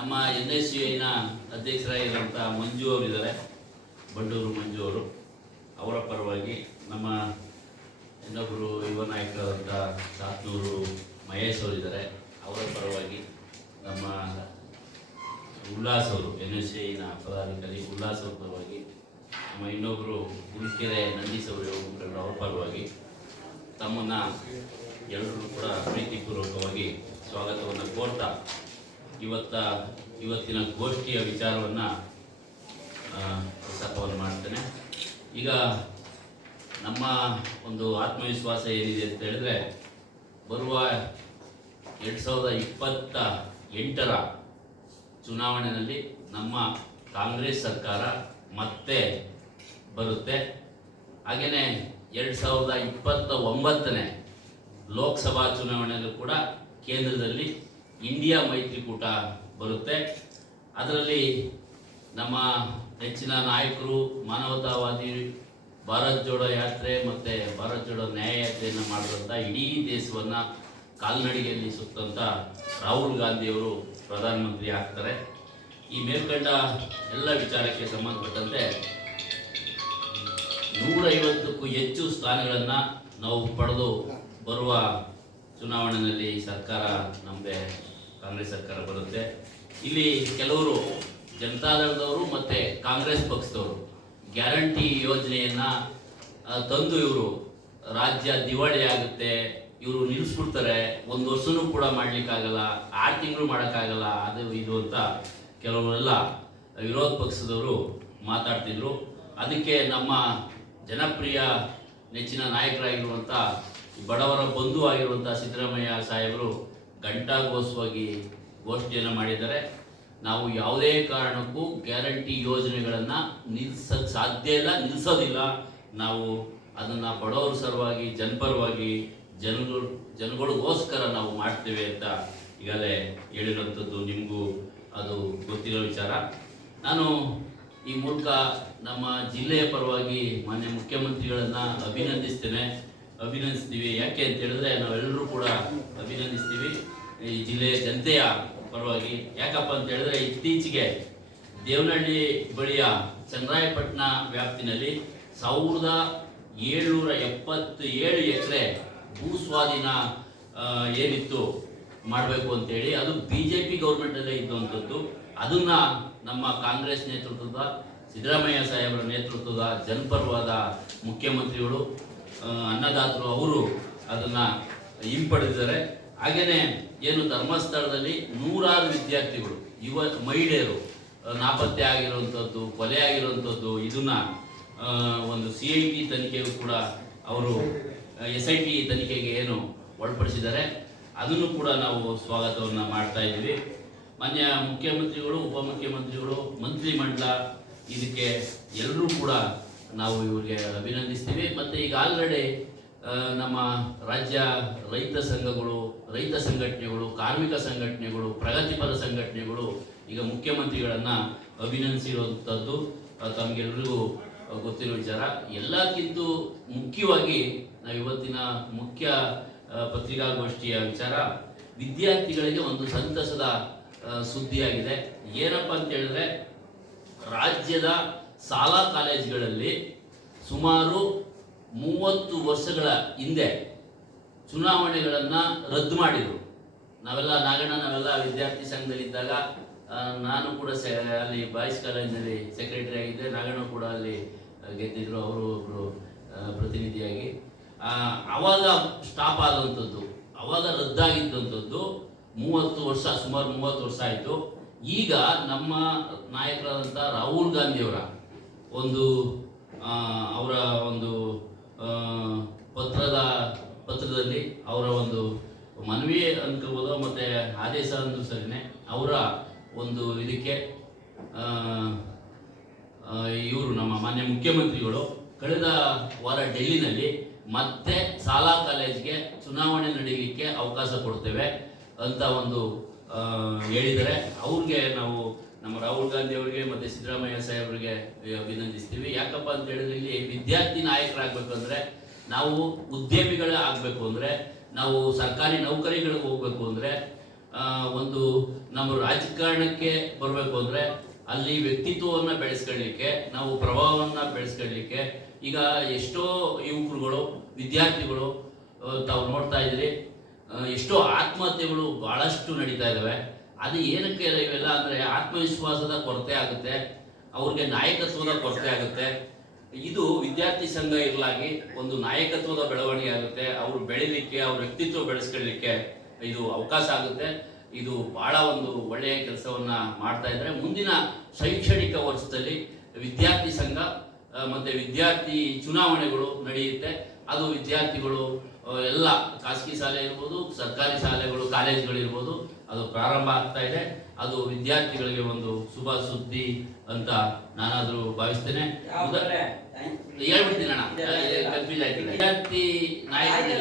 ನಮ್ಮ NSUIನ ಅಧ್ಯಕ್ಷರಾಗಿರುವಂಥ ಮಂಜು ಅವರಿದ್ದಾರೆ, ಬಂಡೂರು ಮಂಜು ಅವರು. ಅವರ ಪರವಾಗಿ ನಮ್ಮ ಇನ್ನೊಬ್ಬರು ಯುವ ನಾಯಕರಾದಂಥ ಸಾತ್ನೂರು ಮಹೇಶ್ ಅವರಿದ್ದಾರೆ, ಅವರ ಪರವಾಗಿ ನಮ್ಮ ಉಲ್ಲಾಸ್ ಅವರು NSUIನ ಪದಾಧಿಕಾರಿ ಉಲ್ಲಾಸ್ ಅವರ ಪರವಾಗಿ, ನಮ್ಮ ಇನ್ನೊಬ್ಬರು ಹುಲ್ಕೆರೆ ನಂದೀಶ್ ಅವರು ಅವ್ರ ಪರವಾಗಿ ತಮ್ಮನ್ನು ಎಲ್ಲರೂ ಕೂಡ ಪ್ರೀತಿಪೂರ್ವಕವಾಗಿ ಸ್ವಾಗತವನ್ನು ಕೋರ್ತಾ ಇವತ್ತಿನ ಗೋಷ್ಠಿಯ ವಿಚಾರವನ್ನು ಪ್ರಸ್ತಾಪವನ್ನು ಮಾಡ್ತೇನೆ. ಈಗ ನಮ್ಮ ಒಂದು ಆತ್ಮವಿಶ್ವಾಸ ಏನಿದೆ ಅಂತ ಹೇಳಿದ್ರೆ, ಬರುವ 2028ರ ಚುನಾವಣೆಯಲ್ಲಿ ನಮ್ಮ ಕಾಂಗ್ರೆಸ್ ಸರ್ಕಾರ ಮತ್ತೆ ಬರುತ್ತೆ. ಹಾಗೆಯೇ 2029ನೇ ಲೋಕಸಭಾ ಚುನಾವಣೆಯಲ್ಲೂ ಕೂಡ ಕೇಂದ್ರದಲ್ಲಿ ಇಂಡಿಯಾ ಮೈತ್ರಿಕೂಟ ಬರುತ್ತೆ. ಅದರಲ್ಲಿ ನಮ್ಮ ನೆಚ್ಚಿನ ನಾಯಕರು ಮಾನವತಾವಾದಿ ಭಾರತ್ ಜೋಡೋ ಯಾತ್ರೆ ಮತ್ತು ಭಾರತ್ ಜೋಡೋ ನ್ಯಾಯ ಯಾತ್ರೆಯನ್ನು ಮಾಡಿದಂಥ ಇಡೀ ದೇಶವನ್ನು ಕಾಲ್ನಡಿಗೆಯಲ್ಲಿ ಸುತ್ತಂಥ ರಾಹುಲ್ ಗಾಂಧಿಯವರು ಪ್ರಧಾನಮಂತ್ರಿ ಆಗ್ತಾರೆ. ಈ ಮೇಲ್ಕಂಡ ಎಲ್ಲ ವಿಚಾರಕ್ಕೆ ಸಂಬಂಧಪಟ್ಟಂತೆ 150ಕ್ಕೂ ಹೆಚ್ಚು ಸ್ಥಾನಗಳನ್ನು ನಾವು ಪಡೆದು ಬರುವ ಚುನಾವಣೆಯಲ್ಲಿ ಸರ್ಕಾರ ನಮ್ಮದೇ ಕಾಂಗ್ರೆಸ್ ಸರ್ಕಾರ ಬರುತ್ತೆ. ಇಲ್ಲಿ ಕೆಲವರು ಜನತಾದಳದವರು ಮತ್ತು ಕಾಂಗ್ರೆಸ್ ಪಕ್ಷದವರು ಗ್ಯಾರಂಟಿ ಯೋಜನೆಯನ್ನು ತಂದು ಇವರು ರಾಜ್ಯ ದಿವಾಳಿ ಆಗುತ್ತೆ, ಇವರು ನಿಲ್ಲಿಸ್ಬಿಡ್ತಾರೆ, ಒಂದು ವರ್ಷನೂ ಕೂಡ ಮಾಡಲಿಕ್ಕಾಗಲ್ಲ, 6 ತಿಂಗಳು ಮಾಡೋಕ್ಕಾಗಲ್ಲ, ಅದು ಇದು ಅಂತ ಕೆಲವರೆಲ್ಲ ವಿರೋಧ ಪಕ್ಷದವರು ಮಾತಾಡ್ತಿದ್ರು. ಅದಕ್ಕೆ ನಮ್ಮ ಜನಪ್ರಿಯ ನೆಚ್ಚಿನ ನಾಯಕರಾಗಿರುವಂಥ ಬಡವರ ಬಂಧು ಆಗಿರುವಂಥ ಸಿದ್ದರಾಮಯ್ಯ ಸಾಹೇಬರು ಘಂಟಾಘೋಷವಾಗಿ ಘೋಷಣೆಯನ್ನು ಮಾಡಿದ್ದಾರೆ. ನಾವು ಯಾವುದೇ ಕಾರಣಕ್ಕೂ ಗ್ಯಾರಂಟಿ ಯೋಜನೆಗಳನ್ನು ನಿಲ್ಲಿಸೋಕ್ಕೆ ಸಾಧ್ಯ ಇಲ್ಲ, ನಿಲ್ಲಿಸೋದಿಲ್ಲ. ನಾವು ಅದನ್ನು ಬಡವರ ಸಲುವಾಗಿ ಜನಪರವಾಗಿ ಜನಗಳಿಗೋಸ್ಕರ ನಾವು ಮಾಡ್ತೇವೆ ಅಂತ ಈಗಲೇ ಹೇಳಿರುವಂಥದ್ದು ನಿಮಗೂ ಅದು ಗೊತ್ತಿರೋ ವಿಚಾರ. ನಾನು ಈ ಮೂಲಕ ನಮ್ಮ ಜಿಲ್ಲೆಯ ಪರವಾಗಿ ಮಾನ್ಯ ಮುಖ್ಯಮಂತ್ರಿಗಳನ್ನು ಅಭಿನಂದಿಸ್ತೀವಿ. ಯಾಕೆ ಅಂತ ಹೇಳಿದ್ರೆ ನಾವೆಲ್ಲರೂ ಕೂಡ ಅಭಿನಂದಿಸ್ತೀವಿ ಈ ಜಿಲ್ಲೆಯ ಜನತೆಯ ಪರವಾಗಿ. ಯಾಕಪ್ಪ ಅಂತ ಹೇಳಿದ್ರೆ ಇತ್ತೀಚೆಗೆ ದೇವನಹಳ್ಳಿ ಬಳಿಯ ಚನ್ನರಾಯಪಟ್ಟಣ ವ್ಯಾಪ್ತಿನಲ್ಲಿ 1777 ಎಕರೆ ಭೂಸ್ವಾಧೀನ ಏನಿತ್ತು ಮಾಡಬೇಕು ಅಂತೇಳಿ, ಅದು BJP ಗೌರ್ಮೆಂಟಲ್ಲೇ ಇದ್ದಂಥದ್ದು. ಅದನ್ನು ನಮ್ಮ ಕಾಂಗ್ರೆಸ್ ನೇತೃತ್ವದ ಸಿದ್ದರಾಮಯ್ಯ ಸಾಹೇಬರ ನೇತೃತ್ವದ ಜನಪರವಾದ ಮುಖ್ಯಮಂತ್ರಿಗಳು ಅನ್ನದಾತರು ಅವರು ಅದನ್ನು ಹಿಂಪಡೆದಿದ್ದಾರೆ. ಹಾಗೆಯೇ ಏನು ಧರ್ಮಸ್ಥಳದಲ್ಲಿ 100 ವಿದ್ಯಾರ್ಥಿಗಳು ಮಹಿಳೆಯರು ನಾಪತ್ತೆ ಆಗಿರುವಂಥದ್ದು, ಕೊಲೆ ಆಗಿರುವಂಥದ್ದು, ಇದನ್ನು ಒಂದು CID ತನಿಖೆಗೂ ಕೂಡ ಅವರು SIT ತನಿಖೆಗೆ ಏನು ಒಳಪಡಿಸಿದ್ದಾರೆ, ಅದನ್ನು ಕೂಡ ನಾವು ಸ್ವಾಗತವನ್ನು ಮಾಡ್ತಾ ಇದ್ದೀವಿ. ಮಾನ್ಯ ಮುಖ್ಯಮಂತ್ರಿಗಳು, ಉಪಮುಖ್ಯಮಂತ್ರಿಗಳು, ಮಂತ್ರಿಮಂಡಲ ಇದಕ್ಕೆ ಎಲ್ಲರೂ ಕೂಡ ನಾವು ಇವರಿಗೆ ಅಭಿನಂದಿಸ್ತೀವಿ. ಮತ್ತು ಈಗ ಆಲ್ರೆಡಿ ನಮ್ಮ ರಾಜ್ಯ ರೈತ ಸಂಘಗಳು, ರೈತ ಸಂಘಟನೆಗಳು, ಕಾರ್ಮಿಕ ಸಂಘಟನೆಗಳು, ಪ್ರಗತಿಪರ ಸಂಘಟನೆಗಳು ಈಗ ಮುಖ್ಯಮಂತ್ರಿಗಳನ್ನು ಅಭಿನಂದಿಸಿರುವಂಥದ್ದು ತಮಗೆಲ್ಲರಿಗೂ ಗೊತ್ತಿರೋ ವಿಚಾರ. ಎಲ್ಲಕ್ಕಿಂತ ಮುಖ್ಯವಾಗಿ ನಾವು ಇವತ್ತಿನ ಮುಖ್ಯ ಪತ್ರಿಕಾಗೋಷ್ಠಿಯ ವಿಚಾರ ವಿದ್ಯಾರ್ಥಿಗಳಿಗೆ ಒಂದು ಸಂತಸದ ಸುದ್ದಿಯಾಗಿದೆ. ಏನಪ್ಪ ಅಂತ ಹೇಳಿದ್ರೆ, ರಾಜ್ಯದ ಶಾಲಾ ಕಾಲೇಜುಗಳಲ್ಲಿ ಸುಮಾರು 30 ವರ್ಷಗಳ ಹಿಂದೆ ಚುನಾವಣೆಗಳನ್ನು ರದ್ದು ಮಾಡಿದರು. ನಾವೆಲ್ಲ ವಿದ್ಯಾರ್ಥಿ ಸಂಘದಲ್ಲಿದ್ದಾಗ ನಾನು ಕೂಡ ಅಲ್ಲಿ ಬಾಯ್ಸ್ ಕಾಲೇಜಿನಲ್ಲಿ ಸೆಕ್ರೆಟರಿ ಆಗಿದ್ದೆ. ನಾಗಣ್ಣ ಕೂಡ ಅಲ್ಲಿ ಗೆದ್ದಿದ್ರು, ಅವರು ಒಬ್ಬರು ಪ್ರತಿನಿಧಿಯಾಗಿ. ಆವಾಗ ಸ್ಟಾಪ್ ಆದಂಥದ್ದು, ಆವಾಗ ರದ್ದಾಗಿದ್ದಂಥದ್ದು 30 ವರ್ಷ, ಸುಮಾರು 30 ವರ್ಷ ಆಯಿತು. ಈಗ ನಮ್ಮ ನಾಯಕರಾದಂಥ ರಾಹುಲ್ ಗಾಂಧಿಯವರ ಅವರ ಒಂದು ಪತ್ರದಲ್ಲಿ ಅವರ ಒಂದು ಮನವಿ ಅನ್ಕೋಬೋದು, ಮತ್ತು ಆದೇಶ ಅಂದ್ರೂ ಸರಿನೇ, ಅವರ ಒಂದು ಇದಕ್ಕೆ ಇವರು ನಮ್ಮ ಮಾನ್ಯ ಮುಖ್ಯಮಂತ್ರಿಗಳು ಕಳೆದ ವಾರ ಡೆಲ್ಲಿನಲ್ಲಿ ಮತ್ತೆ ಶಾಲಾ ಕಾಲೇಜ್ಗೆ ಚುನಾವಣೆ ನಡೀಲಿಕ್ಕೆ ಅವಕಾಶ ಕೊಡ್ತೇವೆ ಅಂತ ಒಂದು ಹೇಳಿದರೆ, ಅವ್ರಿಗೆ ನಾವು ನಮ್ಮ ರಾಹುಲ್ ಗಾಂಧಿ ಅವರಿಗೆ ಮತ್ತು ಸಿದ್ದರಾಮಯ್ಯ ಸಾಹೇಬರಿಗೆ ಅಭಿನಂದಿಸ್ತೀವಿ. ಯಾಕಪ್ಪ ಅಂತ ಹೇಳಿದ್ರೆ, ಇಲ್ಲಿ ವಿದ್ಯಾರ್ಥಿ ನಾಯಕರಾಗಬೇಕು ಅಂದರೆ, ನಾವು ಉದ್ಯಮಿಗಳೇ ಆಗಬೇಕು ಅಂದರೆ, ನಾವು ಸರ್ಕಾರಿ ನೌಕರಿಗಳಿಗೆ ಹೋಗಬೇಕು ಅಂದರೆ ಒಂದು ನಮ್ಮ ರಾಜಕಾರಣಕ್ಕೆ ಬರಬೇಕು ಅಂದರೆ ಅಲ್ಲಿ ವ್ಯಕ್ತಿತ್ವವನ್ನು ಬೆಳೆಸ್ಕೊಳ್ಳಿಕ್ಕೆ, ನಾವು ಪ್ರಭಾವವನ್ನು ಬೆಳೆಸ್ಕೊಳ್ಳಿಕ್ಕೆ ಈಗ ಎಷ್ಟೋ ಯುವಕರುಗಳು, ವಿದ್ಯಾರ್ಥಿಗಳು ತಾವು ನೋಡ್ತಾ ಇದ್ದೀರಿ, ಎಷ್ಟೋ ಆತ್ಮಹತ್ಯೆಗಳು ಭಾಳಷ್ಟು ನಡೀತಾ ಇದ್ದಾವೆ. ಅದು ಏನಕ್ಕೆ ಇವೆಲ್ಲ ಅಂದರೆ ಆತ್ಮವಿಶ್ವಾಸದ ಕೊರತೆ ಆಗುತ್ತೆ, ಅವ್ರಿಗೆ ನಾಯಕತ್ವದ ಕೊರತೆ ಆಗುತ್ತೆ. ಇದು ವಿದ್ಯಾರ್ಥಿ ಸಂಘ ಇರಲಾಗಿ ಒಂದು ನಾಯಕತ್ವದ ಬೆಳವಣಿಗೆ ಆಗುತ್ತೆ, ಅವರು ಬೆಳಿಲಿಕ್ಕೆ, ಅವ್ರ ವ್ಯಕ್ತಿತ್ವ ಬೆಳೆಸ್ಕೊಳ್ಳಿಕ್ಕೆ ಇದು ಅವಕಾಶ ಆಗುತ್ತೆ. ಇದು ಬಹಳ ಒಂದು ಒಳ್ಳೆಯ ಕೆಲಸವನ್ನ ಮಾಡ್ತಾ ಇದ್ದಾರೆ. ಮುಂದಿನ ಶೈಕ್ಷಣಿಕ ವರ್ಷದಲ್ಲಿ ವಿದ್ಯಾರ್ಥಿ ಸಂಘ ಮತ್ತೆ ವಿದ್ಯಾರ್ಥಿ ಚುನಾವಣೆಗಳು ನಡೆಯುತ್ತೆ. ಅದು ವಿದ್ಯಾರ್ಥಿಗಳು ಎಲ್ಲ ಖಾಸಗಿ ಶಾಲೆ ಇರ್ಬೋದು, ಸರ್ಕಾರಿ ಶಾಲೆಗಳು, ಕಾಲೇಜುಗಳಿರ್ಬೋದು, ಅದು ಪ್ರಾರಂಭ ಆಗ್ತಾ ಇದೆ. ಅದು ವಿದ್ಯಾರ್ಥಿಗಳಿಗೆ ಒಂದು ಶುಭ ಸುದ್ದಿ ಅಂತ ನಾನಾದರೂ ಭಾವಿಸ್ತೇನೆ. ಹೇಳ್ಬಿಡ್ತೀನಿ ಅಣ್ಣ, ಕನ್ಫ್ಯೂಸ್ ಆಯ್ತಿಲ್ಲ. ವಿದ್ಯಾರ್ಥಿ ನಾಯಕರಿಗೆ